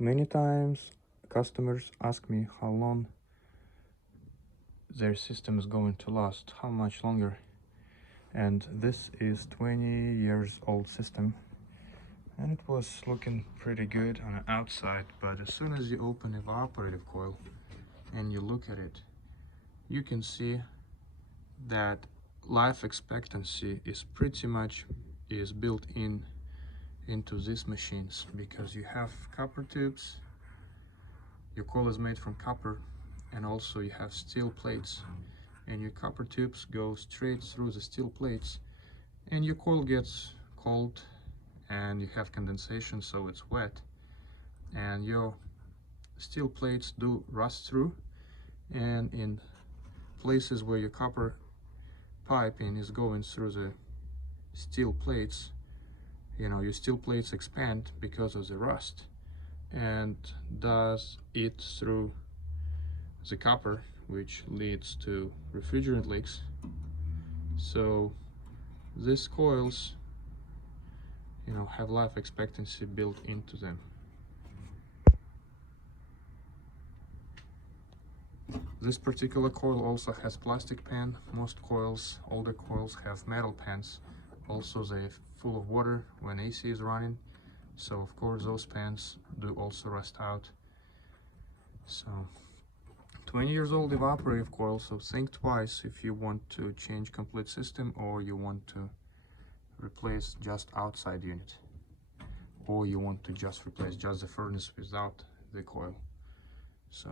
Many times customers ask me how long their system is going to last, how much longer. And this is 20 years old system, and it was looking pretty good on the outside, but as soon as you open the evaporative coil and you look at it, you can see that life expectancy is pretty much built into these machines, because you have copper tubes, your coil is made from copper, and also you have steel plates, and your copper tubes go straight through the steel plates, and your coil gets cold and you have condensation, so it's wet, and your steel plates do rust through, and in places where your copper piping is going through the steel plates, your steel plates expand because of the rust and does eat through the copper, which leads to refrigerant leaks. So these coils have life expectancy built into them. This particular coil also has plastic pan. Most coils, older coils, have metal pans. Also, they're full of water when AC is running, so of course those pans do also rust out. So 20 years old evaporative coil, so think twice if you want to change complete system, or you want to replace just outside unit, or you want to just replace just the furnace without the coil. So